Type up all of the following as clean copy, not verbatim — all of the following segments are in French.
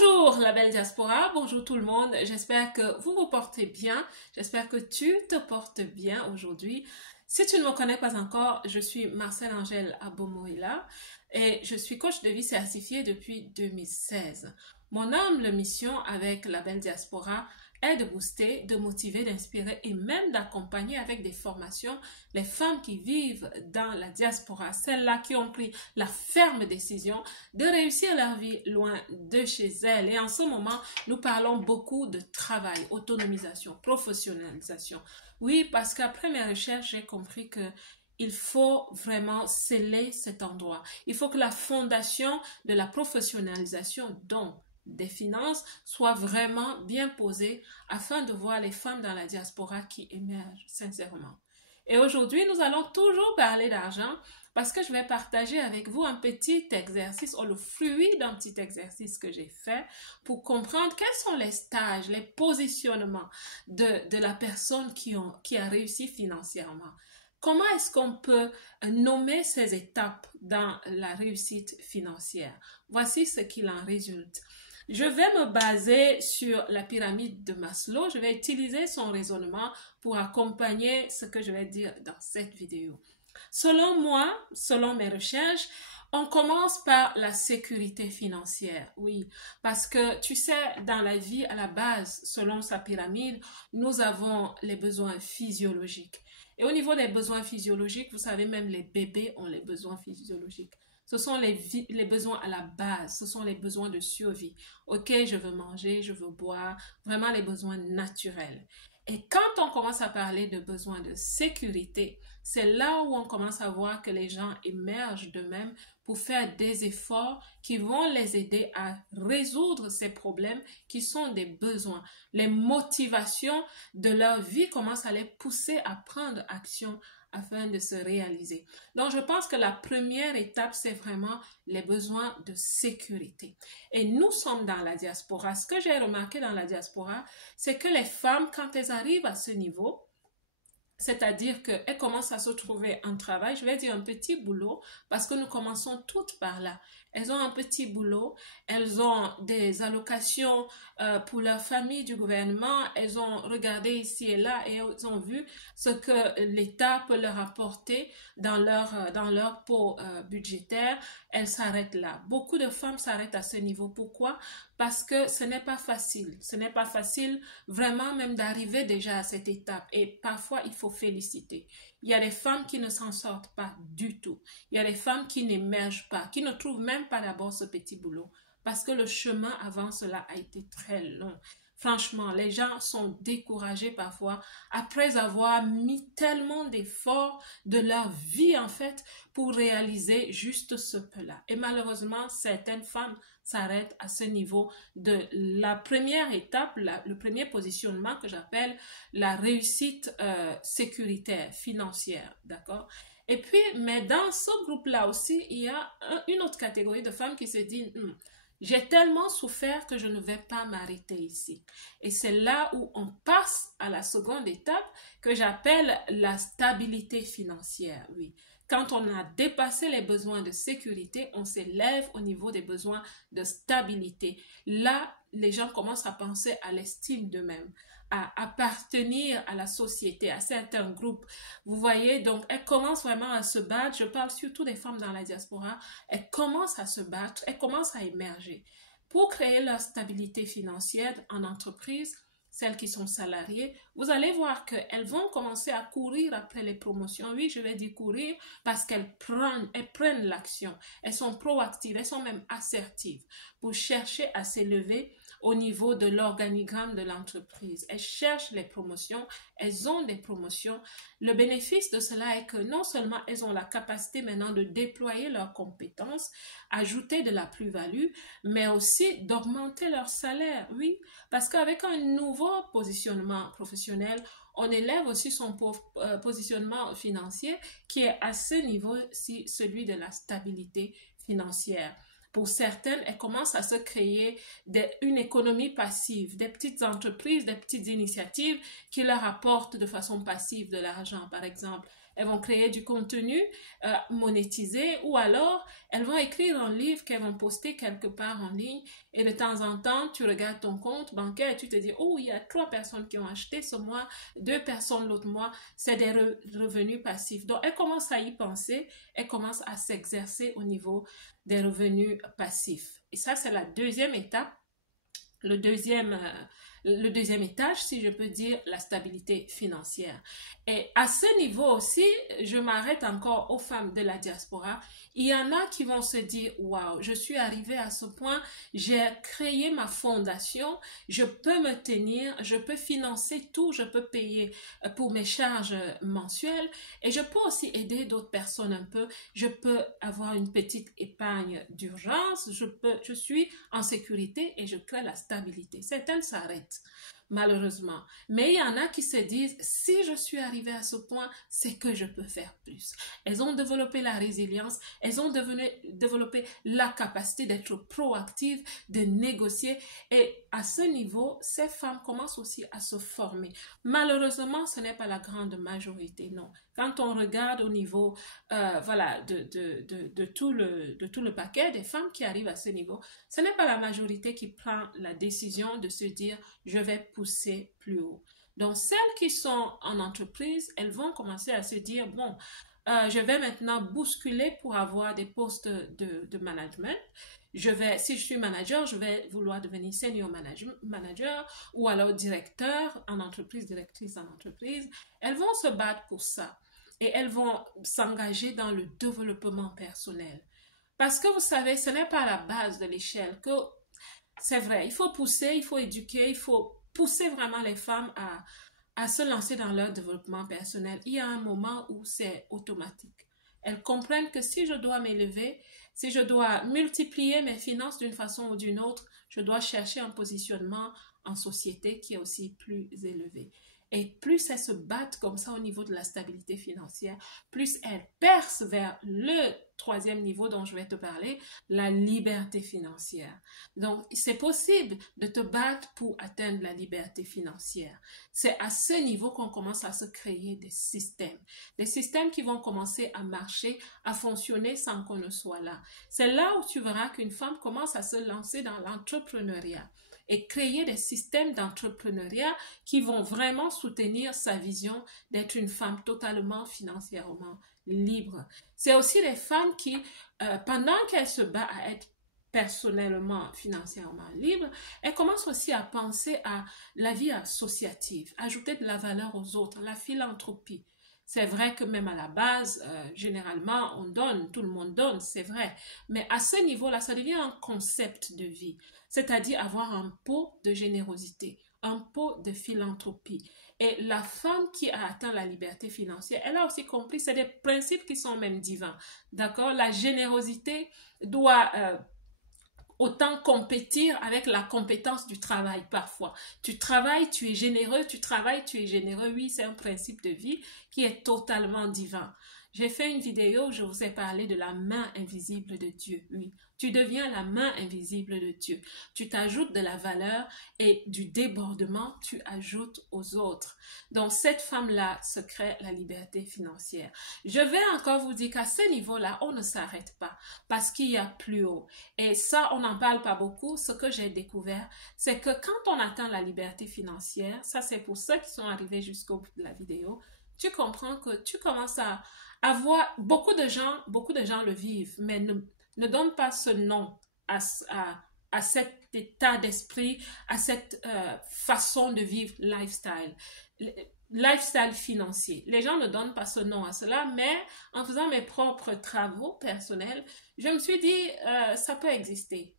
Bonjour la belle diaspora, bonjour tout le monde, j'espère que vous vous portez bien, j'espère que tu te portes bien aujourd'hui. Si tu ne me connais pas encore, je suis Marcel Angèle Abomoïla et je suis coach de vie certifié depuis 2016. Mon humble mission avec la belle diaspora est de booster, de motiver, d'inspirer et même d'accompagner avec des formations les femmes qui vivent dans la diaspora, celles-là qui ont pris la ferme décision de réussir leur vie loin de chez elles. Et en ce moment, nous parlons beaucoup de travail, autonomisation, professionnalisation. Oui, parce qu'après mes recherches, j'ai compris que il faut vraiment sceller cet endroit. Il faut que la fondation de la professionnalisation, donc des finances, soit vraiment bien posée afin de voir les femmes dans la diaspora qui émergent sincèrement. Et aujourd'hui, nous allons toujours parler d'argent parce que je vais partager avec vous un petit exercice ou le fruit d'un petit exercice que j'ai fait pour comprendre quels sont les stages, les positionnements de la personne qui a réussi financièrement. Comment est-ce qu'on peut nommer ces étapes dans la réussite financière? Voici ce qu'il en résulte. Je vais me baser sur la pyramide de Maslow. Je vais utiliser son raisonnement pour accompagner ce que je vais dire dans cette vidéo. Selon moi, selon mes recherches, on commence par la sécurité financière, oui, parce que tu sais, dans la vie, à la base, selon sa pyramide, nous avons les besoins physiologiques. Et au niveau des besoins physiologiques, vous savez, même les bébés ont les besoins physiologiques. Ce sont les besoins à la base, ce sont les besoins de survie. Ok, je veux manger, je veux boire, vraiment les besoins naturels. Et quand on commence à parler de besoins de sécurité, c'est là où on commence à voir que les gens émergent d'eux-mêmes pour faire des efforts qui vont les aider à résoudre ces problèmes qui sont des besoins. Les motivations de leur vie commencent à les pousser à prendre action afin de se réaliser. Donc, je pense que la première étape, c'est vraiment les besoins de sécurité. Et nous sommes dans la diaspora. Ce que j'ai remarqué dans la diaspora, c'est que les femmes, quand elles arrivent à ce niveau, c'est-à-dire qu'elles commencent à se trouver un travail, je vais dire un petit boulot, parce que nous commençons toutes par là. Elles ont un petit boulot, elles ont des allocations pour leur famille du gouvernement, elles ont regardé ici et là et elles ont vu ce que l'État peut leur apporter dans leur pot budgétaire. Elles s'arrêtent là. Beaucoup de femmes s'arrêtent à ce niveau. Pourquoi? Parce que ce n'est pas facile. Ce n'est pas facile vraiment même d'arriver déjà à cette étape. Et parfois, il faut féliciter. Il y a des femmes qui ne s'en sortent pas du tout. Il y a des femmes qui n'émergent pas, qui ne trouvent même pas d'abord ce petit boulot. Parce que le chemin avant cela a été très long. Franchement, les gens sont découragés parfois après avoir mis tellement d'efforts de leur vie en fait pour réaliser juste ce peu-là. Et malheureusement, certaines femmes s'arrêtent à ce niveau de la première étape, le premier positionnement que j'appelle la réussite sécuritaire, financière, d'accord? Et puis, mais dans ce groupe-là aussi, il y a une autre catégorie de femmes qui se disent j'ai tellement souffert que je ne vais pas m'arrêter ici. Et c'est là où on passe à la seconde étape que j'appelle la stabilité financière. Oui. Quand on a dépassé les besoins de sécurité, on s'élève au niveau des besoins de stabilité. Là, les gens commencent à penser à l'estime d'eux-mêmes, à appartenir à la société, à certains groupes. Vous voyez, donc elles commencent vraiment à se battre. Je parle surtout des femmes dans la diaspora. Elles commencent à se battre, elles commencent à émerger. Pour créer leur stabilité financière en entreprise, celles qui sont salariées, vous allez voir qu'elles vont commencer à courir après les promotions. Oui, je vais dire courir parce qu'elles prennent l'action. Elles sont proactives, elles sont même assertives pour chercher à s'élever au niveau de l'organigramme de l'entreprise. Elles cherchent les promotions, elles ont des promotions. Le bénéfice de cela est que non seulement elles ont la capacité maintenant de déployer leurs compétences, ajouter de la plus-value, mais aussi d'augmenter leur salaire. Oui, parce qu'avec un nouveau positionnement professionnel, on élève aussi son positionnement financier qui est à ce niveau-ci, celui de la stabilité financière. Pour certaines, elles commencent à se créer une économie passive, des petites entreprises, des petites initiatives qui leur apportent de façon passive de l'argent. Par exemple, elles vont créer du contenu monétisé, ou alors elles vont écrire un livre qu'elles vont poster quelque part en ligne, et de temps en temps, tu regardes ton compte bancaire et tu te dis, oh, il y a 3 personnes qui ont acheté ce mois, 2 personnes l'autre mois, c'est des revenus passifs. Donc, elles commencent à y penser, elles commencent à s'exercer au niveau des revenus passifs. Et ça, c'est la deuxième étape, le deuxième étage, si je peux dire, la stabilité financière. Et à ce niveau aussi, je m'arrête encore aux femmes de la diaspora. Il y en a qui vont se dire, waouh, je suis arrivée à ce point, j'ai créé ma fondation, je peux me tenir, je peux financer tout, je peux payer pour mes charges mensuelles et je peux aussi aider d'autres personnes un peu. Je peux avoir une petite épargne d'urgence, je suis en sécurité et je crée la stabilité. Certaines s'arrêtent, malheureusement. Mais il y en a qui se disent, si je suis arrivée à ce point, c'est que je peux faire plus. Elles ont développé la résilience, elles ont développé la capacité d'être proactives, de négocier. Et à ce niveau, ces femmes commencent aussi à se former. Malheureusement, ce n'est pas la grande majorité, non. Quand on regarde au niveau voilà, de tout le paquet des femmes qui arrivent à ce niveau, ce n'est pas la majorité qui prend la décision de se dire je vais pousser plus haut. Donc, celles qui sont en entreprise, elles vont commencer à se dire bon, je vais maintenant bousculer pour avoir des postes de management. Si je suis manager, je vais vouloir devenir senior manager ou alors directeur en entreprise, directrice en entreprise. Elles vont se battre pour ça et elles vont s'engager dans le développement personnel. Parce que vous savez, ce n'est pas à la base de l'échelle que c'est vrai, il faut pousser, il faut éduquer, il faut pousser vraiment les femmes à se lancer dans leur développement personnel. Il y a un moment où c'est automatique. Elles comprennent que si je dois m'élever, si je dois multiplier mes finances d'une façon ou d'une autre, je dois chercher un positionnement en société qui est aussi plus élevé. Et plus elles se battent comme ça au niveau de la stabilité financière, plus elles percent vers le troisième niveau dont je vais te parler, la liberté financière. Donc, c'est possible de te battre pour atteindre la liberté financière. C'est à ce niveau qu'on commence à se créer des systèmes qui vont commencer à marcher, à fonctionner sans qu'on ne soit là. C'est là où tu verras qu'une femme commence à se lancer dans l'entrepreneuriat et créer des systèmes d'entrepreneuriat qui vont vraiment soutenir sa vision d'être une femme totalement financièrement libre. C'est aussi des femmes qui, pendant qu'elles se battent à être personnellement, financièrement libre, elles commencent aussi à penser à la vie associative, ajouter de la valeur aux autres, la philanthropie. C'est vrai que même à la base, généralement, on donne, tout le monde donne, c'est vrai. Mais à ce niveau-là, ça devient un concept de vie, c'est-à-dire avoir un pot de générosité, un pot de philanthropie. Et la femme qui a atteint la liberté financière, elle a aussi compris, c'est des principes qui sont même divins. D'accord? La générosité doit autant compétir avec la compétence du travail parfois. Tu travailles, tu es généreux, tu travailles, tu es généreux. Oui, c'est un principe de vie qui est totalement divin. J'ai fait une vidéo où je vous ai parlé de la main invisible de Dieu. Oui, tu deviens la main invisible de Dieu. Tu t'ajoutes de la valeur et du débordement, tu ajoutes aux autres. Donc, cette femme-là se crée la liberté financière. Je vais encore vous dire qu'à ce niveau-là, on ne s'arrête pas parce qu'il y a plus haut. Et ça, on n'en parle pas beaucoup. Ce que j'ai découvert, c'est que quand on atteint la liberté financière, ça c'est pour ceux qui sont arrivés jusqu'au bout de la vidéo, tu comprends que tu commences à avoir, beaucoup de gens le vivent, mais ne donnent pas ce nom à cet état d'esprit, à cette façon de vivre lifestyle. Lifestyle financier. Les gens ne donnent pas ce nom à cela, mais en faisant mes propres travaux personnels, je me suis dit, ça peut exister.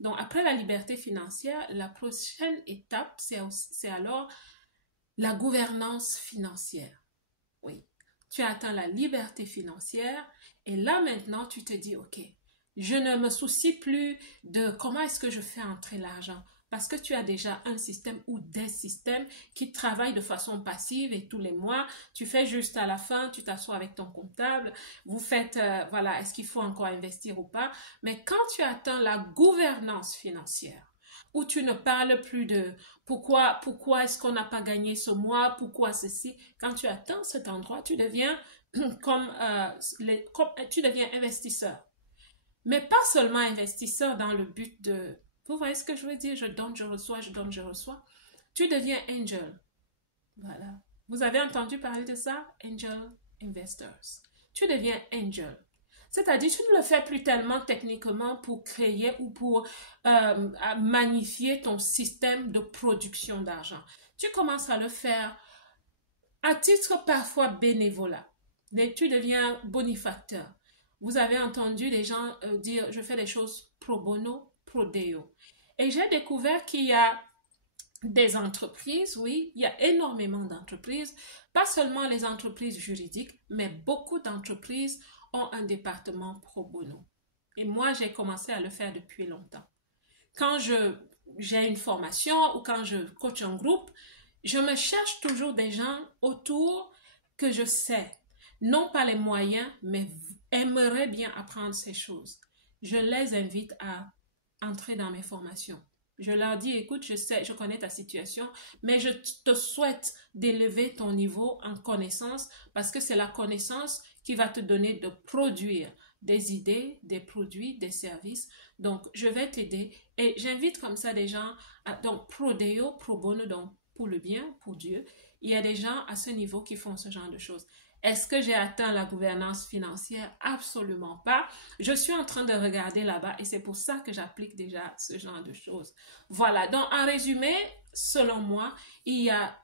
Donc, après la liberté financière, la prochaine étape, c'est alors la gouvernance financière. Oui, tu as atteint la liberté financière et là maintenant, tu te dis, ok, je ne me soucie plus de comment est-ce que je fais entrer l'argent. Parce que tu as déjà un système ou des systèmes qui travaillent de façon passive et tous les mois, tu fais juste à la fin, tu t'assois avec ton comptable, vous faites, voilà, est-ce qu'il faut encore investir ou pas. Mais quand tu atteins la gouvernance financière, où tu ne parles plus de pourquoi est-ce qu'on n'a pas gagné ce mois, pourquoi ceci. Quand tu atteins cet endroit, tu deviens tu deviens investisseur. Mais pas seulement investisseur dans le but de, vous voyez ce que je veux dire, je donne, je reçois, je donne, je reçois. Tu deviens angel. Voilà. Vous avez entendu parler de ça? Angel investors. Tu deviens angel. C'est-à-dire, tu ne le fais plus tellement techniquement pour créer ou pour magnifier ton système de production d'argent. Tu commences à le faire à titre parfois bénévolat. Tu deviens bonifacteur. Vous avez entendu des gens dire, je fais des choses pro bono, pro deo. Et j'ai découvert qu'il y a des entreprises, oui, il y a énormément d'entreprises, pas seulement les entreprises juridiques, mais beaucoup d'entreprises ont un département pro bono. Et moi, j'ai commencé à le faire depuis longtemps. Quand j'ai une formation ou quand je coach un groupe, je me cherche toujours des gens autour que je sais, non pas les moyens, mais aimeraient bien apprendre ces choses. Je les invite à entrer dans mes formations. Je leur dis, écoute, je sais, je connais ta situation, mais je te souhaite d'élever ton niveau en connaissance parce que c'est la connaissance qui va te donner de produire des idées, des produits, des services. Donc, je vais t'aider et j'invite comme ça des gens, donc pro deo, pro bono, donc pour le bien, pour Dieu. Il y a des gens à ce niveau qui font ce genre de choses. Est-ce que j'ai atteint la gouvernance financière? Absolument pas. Je suis en train de regarder là-bas et c'est pour ça que j'applique déjà ce genre de choses. Voilà, donc en résumé, selon moi, il y a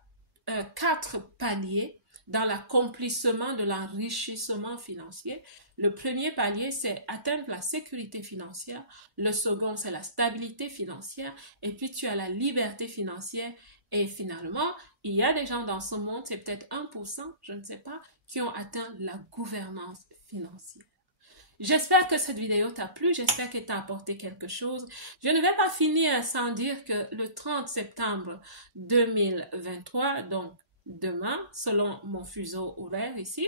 4 paliers dans l'accomplissement de l'enrichissement financier. Le premier palier, c'est atteindre la sécurité financière. Le second, c'est la stabilité financière. Et puis, tu as la liberté financière. Et finalement, il y a des gens dans ce monde, c'est peut-être 1%, je ne sais pas, qui ont atteint la gouvernance financière. J'espère que cette vidéo t'a plu, j'espère qu'elle t'a apporté quelque chose. Je ne vais pas finir sans dire que le 30 septembre 2023, donc demain, selon mon fuseau horaire ici,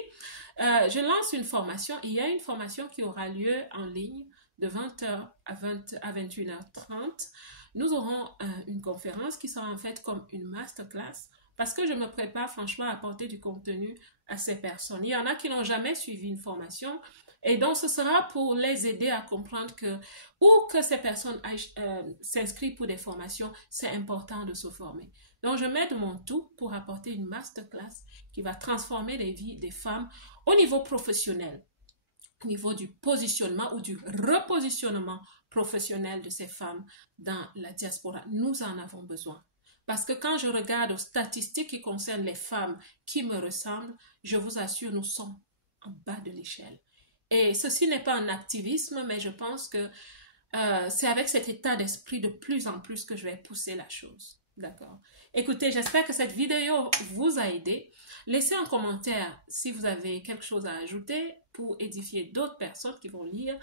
je lance une formation. Il y a une formation qui aura lieu en ligne de 20h à 21h30. Nous aurons une conférence qui sera en fait comme une masterclass parce que je me prépare franchement à apporter du contenu à ces personnes. Il y en a qui n'ont jamais suivi une formation et donc ce sera pour les aider à comprendre que ou que ces personnes s'inscrivent pour des formations, c'est important de se former. Donc je mets de mon tout pour apporter une masterclass qui va transformer les vies des femmes au niveau professionnel, au niveau du positionnement ou du repositionnement professionnel de ces femmes dans la diaspora. Nous en avons besoin. Parce que quand je regarde aux statistiques qui concernent les femmes qui me ressemblent, je vous assure, nous sommes en bas de l'échelle. Et ceci n'est pas un activisme, mais je pense que c'est avec cet état d'esprit de plus en plus que je vais pousser la chose. D'accord? Écoutez, j'espère que cette vidéo vous a aidé. Laissez un commentaire si vous avez quelque chose à ajouter pour édifier d'autres personnes qui vont lire.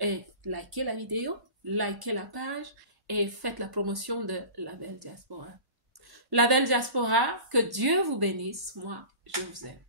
Et likez la vidéo, likez la page et faites la promotion de La Belle Diaspora. La Belle Diaspora, que Dieu vous bénisse. Moi, je vous aime.